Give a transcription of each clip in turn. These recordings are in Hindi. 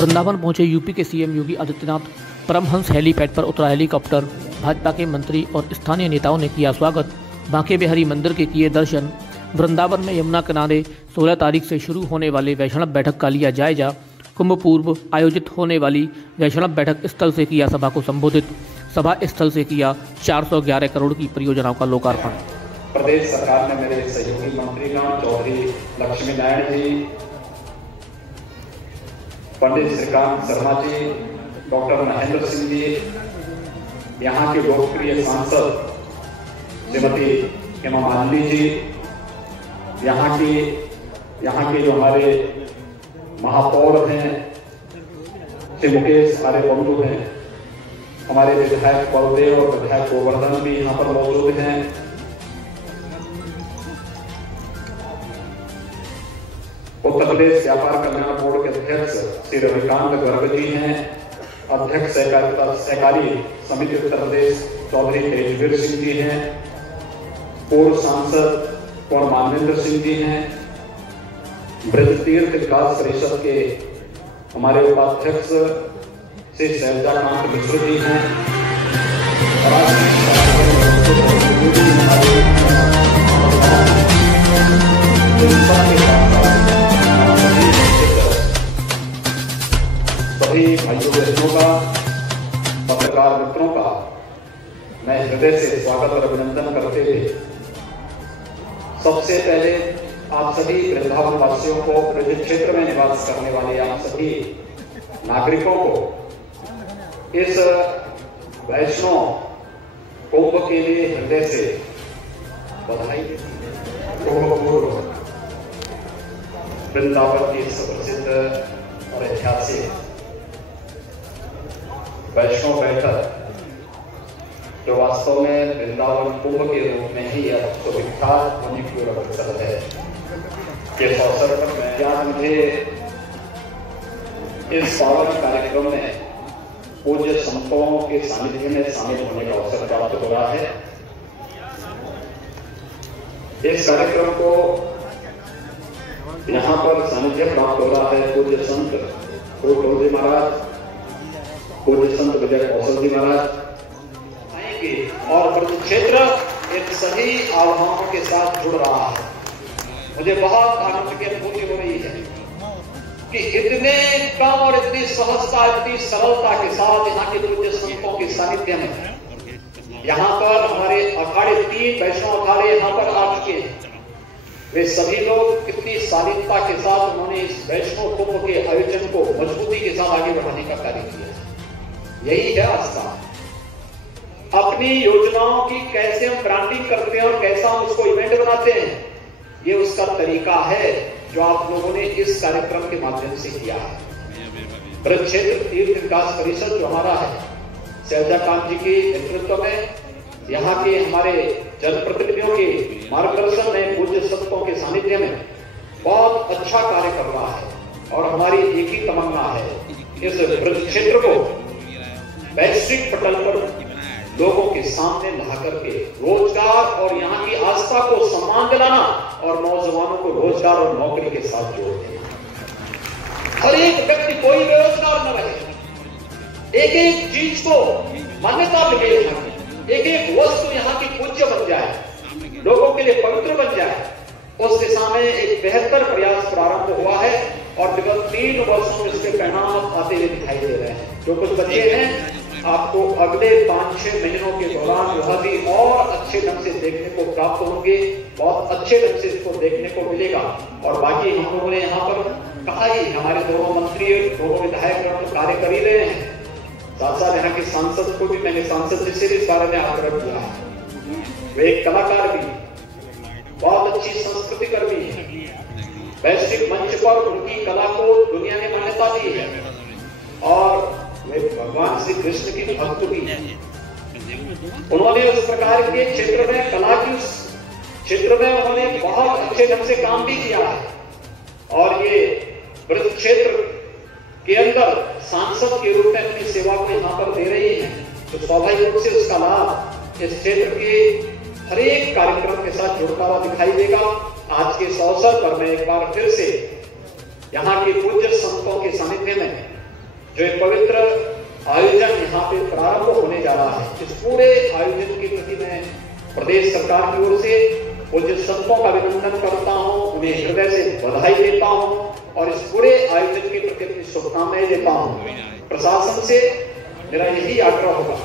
वृंदावन पहुंचे यूपी के सीएम योगी आदित्यनाथ। परमहंस हेलीपैड पर उतरा हेलीकॉप्टर। भाजपा के मंत्री और स्थानीय नेताओं ने किया स्वागत। बांके बिहारी मंदिर के किए दर्शन। वृंदावन में यमुना किनारे 16 तारीख से शुरू होने वाले वैष्णव बैठक का लिया जायजा। कुंभ पूर्व आयोजित होने वाली वैष्णव बैठक स्थल से किया सभा को संबोधित। सभा स्थल से किया 411 करोड़ की परियोजनाओं का लोकार्पण। प्रदेश सरकार ने मेरे सहयोगी मंत्रीगण चौधरी लक्ष्मी नारायण जी, पंडित श्रीकांत शर्मा जी, डॉक्टर महेंद्र सिंह जी, यहाँ के लोकप्रिय सांसद श्रीमती हेमा मालिनी जी, यहाँ के जो हमारे महापौर हैं श्री मुकेश आर्य बंधु हैं, हमारे विधायक बलदेव और विधायक गोवर्धन भी यहाँ पर मौजूद हैं। उत्तर प्रदेश व्यापार कल्याण बोर्ड के अध्यक्ष श्री रविकांत गर्ग जी हैं, अध्यक्ष सहकारी समिति उत्तर प्रदेश चौधरी तेजवीर सिंह जी हैं, पूर्व सांसद कुंवर मानवेंद्र सिंह जी हैं, ब्रज तीर्थ विकास परिषद के हमारे उपाध्यक्ष श्री शैलजाकांत मिश्र जी हैं, सभी भाइयों बहनों का, पत्रकार मित्रों का मैं हृदय से स्वागत और अभिनंदन करते हुए सबसे पहले आप सभी वृंदावन वासियों को, ब्रज क्षेत्र में निवास करने वाले आप सभी नागरिकों को इस वैष्णव कुंभ के लिए हृदय से बधाई। कुंभ पूर्व वृंदावन की सुप्रसिद्ध और ऐतिहासिक वैष्णव बैठक जो वास्तव में वृंदावन कुंभ के रूप में ही अब तो विख्यात होने की ओर अग्रसर है। इस अवसर पर मैं क्या मुझे इस पावन कार्यक्रम में पूज्य संतों के सानिध्य में शामिल होने का अवसर प्राप्त हो रहा है। इस कार्यक्रम को यहाँ पर सानिध्य प्राप्त हो रहा है पूज्य संत गुरु तुलसी महाराज, पूज्य संत विजय कौशल जी महाराज आएंगे और ब्रज क्षेत्र इन सभी आह्वानों के साथ जुड़ रहा है। मुझे बहुत आनंद की अनुभूति हो रही है कि इतने कम और इतनी सहजता, इतनी सरलता के साथ यहाँ के पूज्य संतों के सानिध्य में यहाँ पर हमारे अखाड़े 3 वैष्णव अखाड़े यहाँ पर आ चुके हैं। वे सभी लोग कितनी शालीनता के साथ उन्होंने इस वैष्णव कुंभ के आयोजन को मजबूती के साथ आगे बढ़ाने का कार्य किया। यही है रास्ता। अपनी योजनाओं की कैसे हम ब्रांडिंग करते हैं और कैसा हम उसको इवेंट बनाते हैं, ये उसका तरीका है जो आप लोगों ने इस कार्यक्रम के माध्यम से किया है। ब्रज क्षेत्र तीर्थ विकास परिषद जो हमारा है, शैलजाकांत जी के नेतृत्व में यहाँ के हमारे जनप्रतिनिधियों के मार्गदर्शन में, पूज्य संतों के सानिध्य में बहुत अच्छा कार्य कर रहा है। और हमारी एक ही तमन्ना है, इस ब्रज क्षेत्र को वैश्विक पटल पर लोगों के सामने ला करके रोजगार और यहाँ की आस्था को सम्मान दिलाना और नौजवानों को रोजगार और नौकरी के साथ जोड़ देना। हर एक व्यक्ति कोई बेरोजगार न रहे, एक एक चीज को मान्यता मिले, एक एक वस्तु यहाँ की पूज्य बन जाए, लोगों के लिए पवित्र बन जाए। उस दिशा में एक बेहतर प्रयास प्रारंभ हुआ है और विगत 3 वर्षों में इसके परिणाम आते हुए दिखाई दे रहे हैं। जो कुछ बचे हैं आपको अगले 5-6 महीनों के दौरान बहुत ही और अच्छे ढंग से देखने को प्राप्त होंगे, बहुत अच्छे ढंग से इसको देखने को मिलेगा। और बाकी हम लोगों ने यहाँ पर कहा ही, हमारे दोनों मंत्री, दोनों विधायक तो कार्य कर ही रहे हैं, साथ साथ यहाँ के सांसद को भी मैंने सांसद जी से भी इस बारे में आग्रह किया है। वे एक कलाकार भी, बहुत अच्छी संस्कृति कर्मी है, वैश्विक मंच पर उनकी कला को दुनिया ने मान्यता दी है और वे भगवान श्री कृष्ण की भक्त भी है। उन्होंने उस प्रकार के क्षेत्र में, कला की उस क्षेत्र में उन्होंने बहुत अच्छे ढंग से काम भी किया है। और ये ब्रज क्षेत्र के अंदर सांसद के रूप में अपनी सेवा को यहाँ पर दे रही है, तो स्वाभाविक रूप से उसका लाभ इस क्षेत्र के हर एक कार्यक्रम के साथ जुड़ता हुआ दिखाई देगा। आज के इस अवसर पर मैं एक बार फिर से यहाँ के पूज्य संतों के सानिध्य में जो एक पवित्र आयोजन यहाँ पे प्रारंभ होने जा रहा है, इस पूरे आयोजन के प्रति मैं प्रदेश सरकार की ओर से पूज्य संतों का अभिनंदन करता हूँ, उन्हें हृदय से बधाई देता हूँ और इस पूरे आयोजन के प्रति अपनी शुभकामनाएं देता हूँ। प्रशासन से मेरा यही आग्रह होगा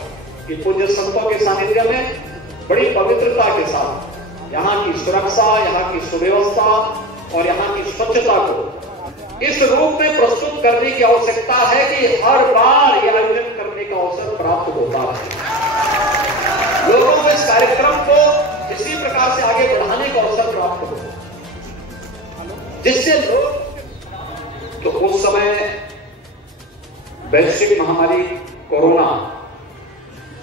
कि पूज्य संतों के सानिध्य में बड़ी पवित्रता के साथ यहाँ की सुरक्षा, यहाँ की सुव्यवस्था और यहाँ की स्वच्छता को इस रूप में प्रस्तुत करने की आवश्यकता है कि हर बार यह आयोजन करने का अवसर प्राप्त होता है। लोगों को इस कार्यक्रम को इसी प्रकार से आगे बढ़ाने का अवसर प्राप्त हो, जिससे लोग तो उस समय वैश्विक महामारी कोरोना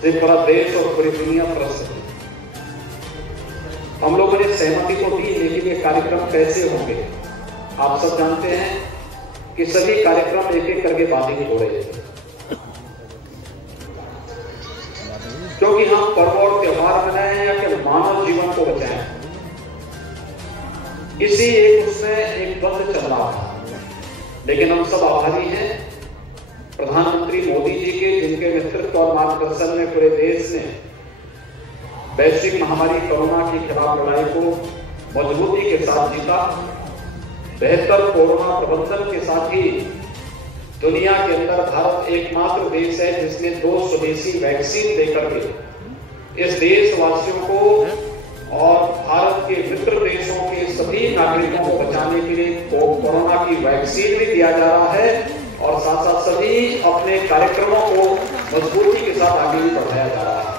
से पूरा देश और पूरी दुनिया त्रस्त थी। हम लोगों ने सहमति तो दी, लेकिन ये कार्यक्रम कैसे होंगे आप सब जानते हैं कि सभी कार्यक्रम एक एक करके बाधित हो रहे थे, क्योंकि हम पर्व और त्योहार मनाएं या फिर मानव जीवन को बचाएं, इसी एक उसमें एक द्वंद्व चल रहा था। लेकिन हम सब आभारी हैं प्रधानमंत्री मोदी जी के, जिनके नेतृत्व और मार्गदर्शन में पूरे देश ने वैश्विक महामारी कोरोना के खिलाफ लड़ाई को मजबूती के साथ जीता। बेहतर कोरोना प्रबंधन के साथ ही दुनिया के अंदर भारत एकमात्र देश है जिसने 2 स्वदेशी वैक्सीन देकर के इस देशवासियों को और भारत के मित्र देशों के सभी नागरिकों को बचाने के लिए कोरोना की वैक्सीन भी दिया जा रहा है और साथ साथ सभी अपने कार्यक्रमों को मजबूती के साथ आगे भी बढ़ाया जा रहा है।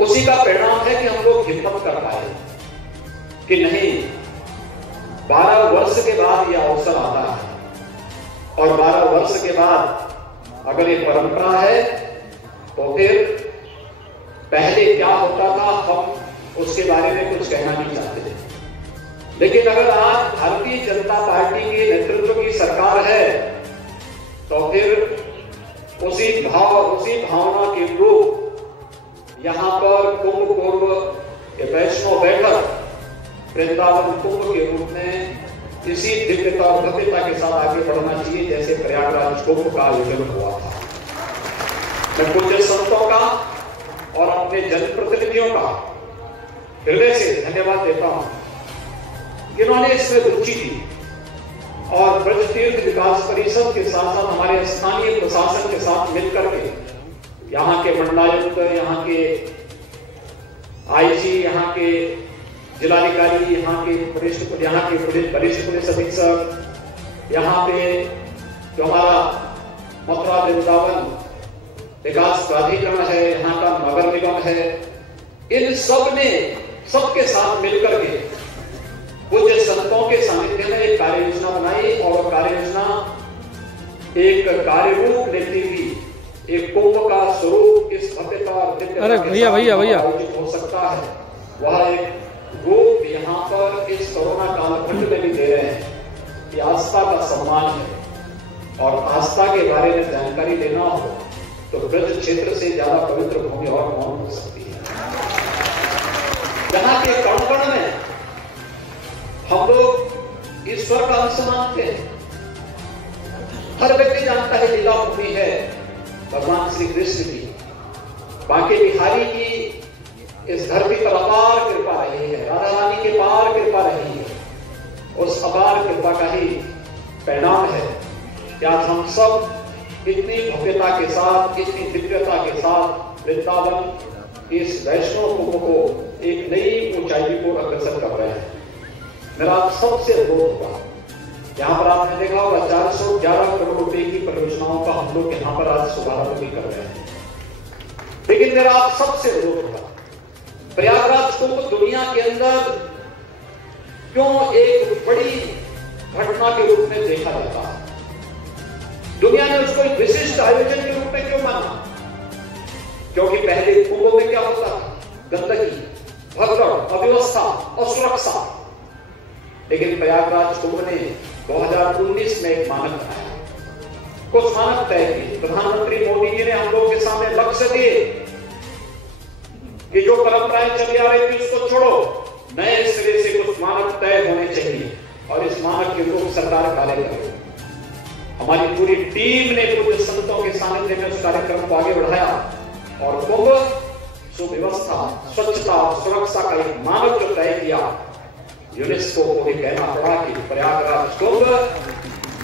उसी का परिणाम है कि हम लोग हिम्मत कर पाए कि नहीं, 12 वर्ष के बाद यह अवसर आता है और 12 वर्ष के बाद अगर ये परंपरा है तो फिर पहले क्या होता था हम उसके बारे में कुछ कहना नहीं चाहते। लेकिन अगर आज भारतीय जनता पार्टी के नेतृत्व की सरकार है तो फिर उसी भावना के रूप यहाँ पर कुंभ पूर्व वैष्णव बैठक वृंदावन कुंभ के रूप में इसी दिव्यता और भव्यता के साथ आगे बढ़ना चाहिए जैसे प्रयागराज कुंभ का आयोजन हुआ था। मैं पूज्य संतों का और अपने जनप्रतिनिधियों का हृदय से धन्यवाद देता हूं, जिन्होंने इसमें रुचि दी और ब्रज तीर्थ विकास परिषद के साथ साथ हमारे स्थानीय प्रशासन के साथ मिलकर के यहाँ के मंडलायुक्त, यहाँ के आईजी, यहाँ के जिलाधिकारी, यहाँ के वरिष्ठ पुलिस अधीक्षक, यहाँ पे जो हमारा मथुरा वृंदावन विकास प्राधिकरण है, यहाँ का नगर निगम है, इन सब ने सबके साथ मिलकर के पूज्य संतों के सानिध्य में एक कार्य योजना बनाई और कार्य योजना एक कार्य रूप लेती हुई एक कुंभ का स्वरूप इस भव्यता और दिव्यता हो सकता है, वह एक रूप यहाँ पर इस कोरोना कालखंड में भी दे रहे हैं कि आस्था का सम्मान है और आस्था के बारे में जानकारी लेना हो तो ब्रज क्षेत्र से ज्यादा पवित्र भूमि और कौन हो सकती है। यहाँ के कण में हम लोग ईश्वर का अंश मानते हैं। हर व्यक्ति जानता है लीला भूमि है भगवान श्री कृष्ण की, बांके बिहारी की इस धरती पर अपार कृपा रही है, राधा रानी के पार कृपा रही है। उस अपार कृपा का ही परिणाम है कि आज हम सब इतनी भव्यता के साथ, इतनी दिव्यता के साथ वृंदावन इस वैष्णव कुंभ को एक नई ऊंचाई को अग्रसर कर रहे हैं। मेरा सबसे अनुरोध होगा, यहाँ पर आपने देखा होगा 411 करोड़ रुपए की परियोजनाओं का हम लोग यहाँ पर आज शुभारंभ भी कर रहे हैं। लेकिन मेरा आप सबसे अनुरोध होगा, प्रयागराज कुंभ दुनिया के अंदर क्यों एक बड़ी घटना के रूप में देखा जाता है? दुनिया ने उसको एक विशिष्ट आयोजन के रूप में क्यों माना? क्योंकि पहले कुंभ में क्या होता था? गंदगी, भगदड़, अव्यवस्था, असुरक्षा। लेकिन प्रयागराज कुंभ ने 2019 में एक मानक बनाया, कुछ मानक तय किए। प्रधानमंत्री मोदी जी ने हम लोग के सामने लक्ष्य दिए कि जो परंपराएं चली आ रही थी उसको छोड़ो, नए सिरे से कुछ मानक तय होने चाहिए और इस मानक के रूप सरकार कार्य करे। हमारी पूरी टीम ने पूज्य संतों के सानिध्य में उस कार्यक्रम को आगे बढ़ाया और कुंभ सुव्यवस्था, स्वच्छता और सुरक्षा का एक मानक जो तय किया, यूनेस्को को यह कहना पड़ा कि प्रयागराज कुंभ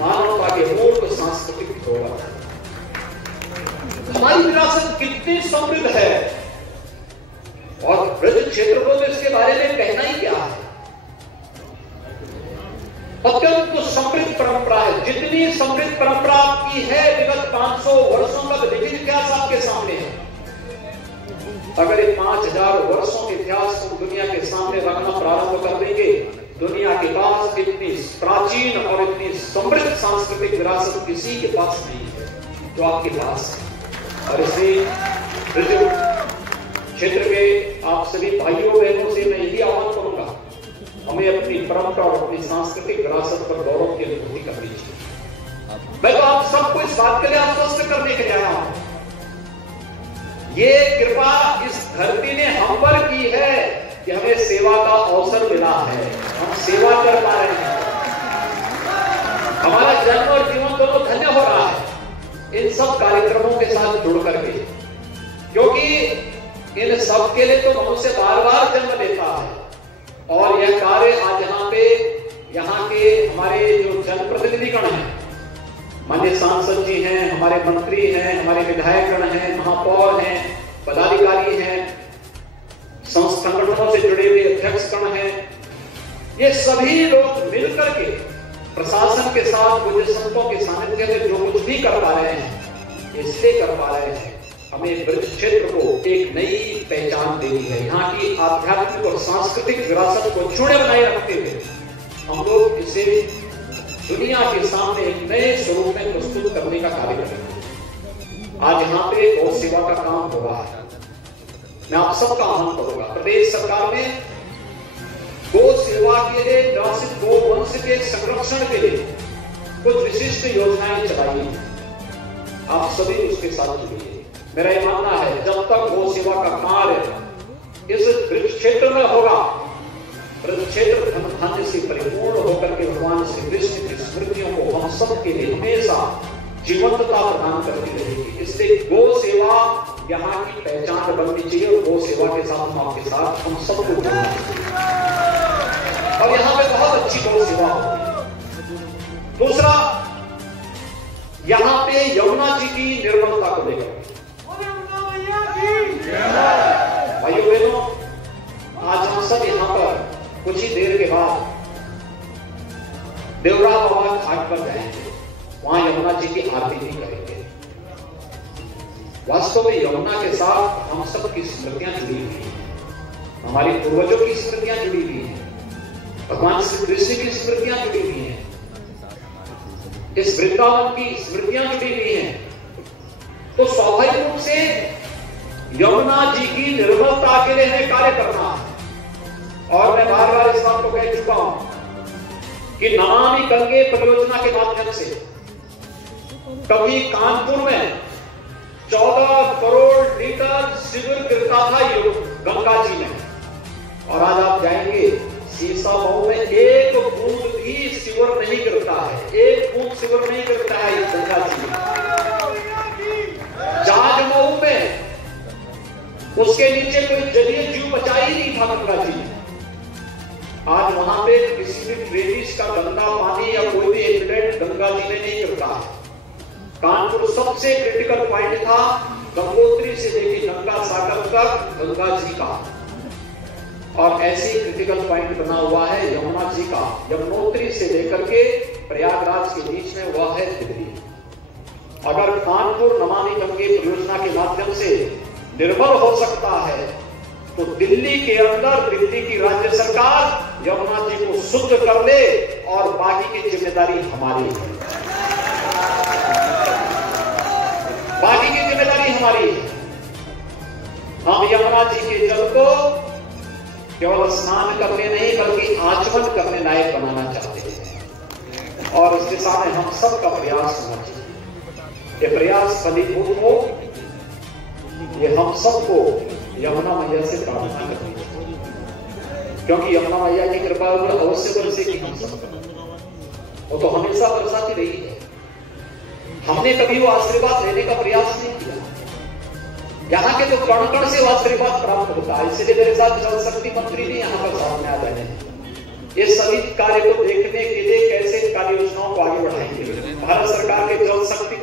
मानवता के मूल सांस्कृतिक धरोहर है। हमारी विरासत कितनी समृद्ध है और ब्रज क्षेत्र को तो इसके बारे में कहना ही क्या है। अत्यंत समृद्ध परंपरा है। जितनी समृद्ध परंपरा आपकी है विगत 500 वर्षों का लेकिन इतिहास आपके सामने है। अगर ये 5000 वर्षों के इतिहास को दुनिया के सामने रखना प्रारंभ कर देंगे, दुनिया के पास इतनी प्राचीन और इतनी समृद्ध सांस्कृतिक विरासत किसी के पास नहीं है जो आपके पास है। और इसलिए क्षेत्र के आप सभी भाइयों बहनों से मैं यही आह्वान करूंगा, हमें अपनी परंपरा और अपनी सांस्कृतिक विरासत पर गौरव की अनुभूति करनी चाहिए। मैं तो आप सबको इस बात के लिए आश्वस्त करने के लिए आया हूं, ये कृपा इस धरती ने हम पर की है कि हमें सेवा का अवसर मिला है, हम सेवा कर पा रहे हैं। हमारा जन्म और जीवन दोनों धन्य हो रहा है इन सब कार्यक्रमों के साथ जुड़ करके, क्योंकि इन सब के लिए तो मनुष्य बार बार जन्म लेता है। और यह कार्य आज यहाँ के हमारे जो जनप्रतिनिधिगण हैं, माननीय सांसद जी हैं, हमारे मंत्री हैं, हमारे विधायकगण हैं, महापौर हैं, पदाधिकारी हैं, संगठनों से जुड़े हुए अध्यक्षगण हैं, ये सभी लोग मिलकर के प्रशासन के साथ पूज्य संतों के सानिध्य में जो कुछ भी कर पा रहे हैं, इसलिए कर पा रहे हैं। हमें ब्रज क्षेत्र को एक नई पहचान देनी है। यहाँ की आध्यात्मिक और सांस्कृतिक विरासत को चूड़े बनाए रखते हुए हम लोग इसे दुनिया के सामने एक नए स्वरूप में प्रस्तुत करने का कार्य करेंगे। आज यहाँ पे गौ सेवा का काम हो रहा है। मैं आप सबका आह्वान करूंगा, प्रदेश सरकार ने गौ सेवा के लिए, निराश्रित गौ वंश के संरक्षण के लिए कुछ विशिष्ट योजनाएं चलाई हैं। आप सभी उसके साथ जुड़िए। मेरा यह मानना है, जब तक गौ सेवा का कार्य इस ब्रज क्षेत्र में होगा, ब्रज क्षेत्र धन धान्य से परिपूर्ण होकर के भगवान श्री कृष्ण की स्मृतियों को हम सबके लिए हमेशा जीवंतता प्रदान करती रहेगी। इसलिए गौ सेवा यहाँ की पहचान बननी चाहिए और गौ सेवा के साथ हम आपके साथ हम सबको जुड़ना चाहिए। और यहाँ पे बहुत अच्छी गौ सेवा होती है। दूसरा, यहाँ पे यमुना जी की निर्मलता को लेकर भाइयों बहनों, आज हम सब यहाँ पर कुछ ही देर के बाद देवरा बाबा घाट पर जाएंगे, वहां यमुना जी की आरती भी करेंगे। वास्तव में यमुना के साथ हम सब की स्मृतियां जुड़ी हुई हैं, हमारे पूर्वजों की स्मृतियां जुड़ी हुई हैं, भगवान श्री कृष्ण की स्मृतियां जुड़ी हुई हैं, इस वृंदावन की स्मृतियां जुड़ी हुई हैं। तो स्वाभाविक रूप से यमुना जी की निर्मलता के लिए हमें कार्य करना है। और मैं बार बार इस बात को कह चुका हूं कि नमामि गंगे परियोजना के माध्यम से कभी कानपुर में 14 करोड़ लीटर शिविर गिरता था गंगा जी में, और आज आप जाएंगे सीसामऊ में एक बूंद भी शिविर नहीं गिरता है, एक बूंद शिविर नहीं गिरता है गंगा जी में। जाजमऊ में उसके नीचे कोई जलीय जीव बचा ही नहीं था गंगा जी में। आज वहां पे किसी भी ड्रेनेज का गंदा पानी या कोई भी एक्सीडेंट गंगा जी में नहीं गिरता है। कानपुर सबसे क्रिटिकल पॉइंट था, गंगोत्री से लेकर गंगा सागर तक गंगा जी का, और ऐसी क्रिटिकल पॉइंट बना हुआ है यमुना जी का, यमुनोत्री से लेकर के प्रयागराज के बीच में वह है दिल्ली। अगर कानपुर नमामि गंगे परियोजना के माध्यम से निर्भर हो सकता है, तो दिल्ली के अंदर दिल्ली की राज्य सरकार यमुना जी को शुद्ध कर ले और बाकी की जिम्मेदारी हमारी है। बाकी की जिम्मेदारी हमारी है। हम यमुना जी के जल को केवल स्नान करने नहीं बल्कि आचमन करने लायक बनाना चाहते हैं, और इस दिशा में हम सबका प्रयास होना चाहिए। ये प्रयास फलीभूत हो, ये हम सबको यमुना मैया से प्रार्थना करनी चाहिए, क्योंकि यमुना मैया की कृपा अवश्य बरसेगी हम सब, वो तो हमेशा बरसाती रही है। हमने कभी वो आशीर्वाद लेने का प्रयास नहीं किया। यहाँ के तो कण कण से वो आशीर्वाद प्राप्त होता है, इसलिए मेरे साथ जल शक्ति मंत्री भी यहाँ पर सामने आ रहे हैं। ये सभी कार्य को देखने के लिए कैसे कार्य योजनाओं को आगे बढ़ाएंगे। भारत सरकार के जल शक्ति